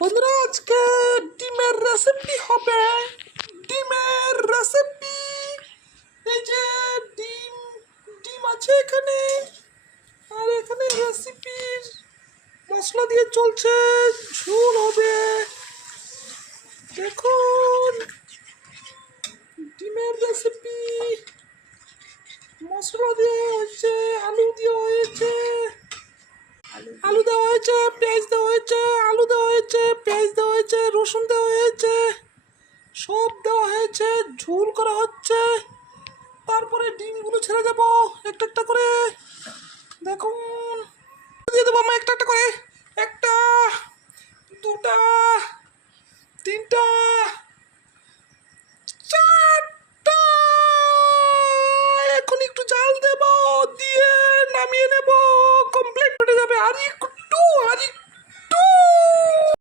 বন্ধুরা, আজকে ডিমের রেসিপি হবে। ডিমের রেসিপি। এই যে ডিম ডিম আছে এখানে, আর এখানে রেসিপির মশলা দিয়ে চলছে, ঝোল হবে। দেখুন, ডিমের রেসিপি, মশলা দিয়ে হয়েছে, আলু দিয়ে হয়েছে, আলু দেওয়া হয়েছে, পেঁয়াজ দেওয়া হয়েছে, আলু দেওয়া হয়েছে, পেঁয়াজ দেওয়া হয়েছে, রসুন দেওয়া হয়েছে, সব দেওয়া হয়েছে, ঝোল করা হচ্ছে। তারপরে ডিমগুলো ছেড়ে দেবো একটা একটা করে। দেখুন, দিয়ে দেবো আমরা একটা একটা করে। একটা,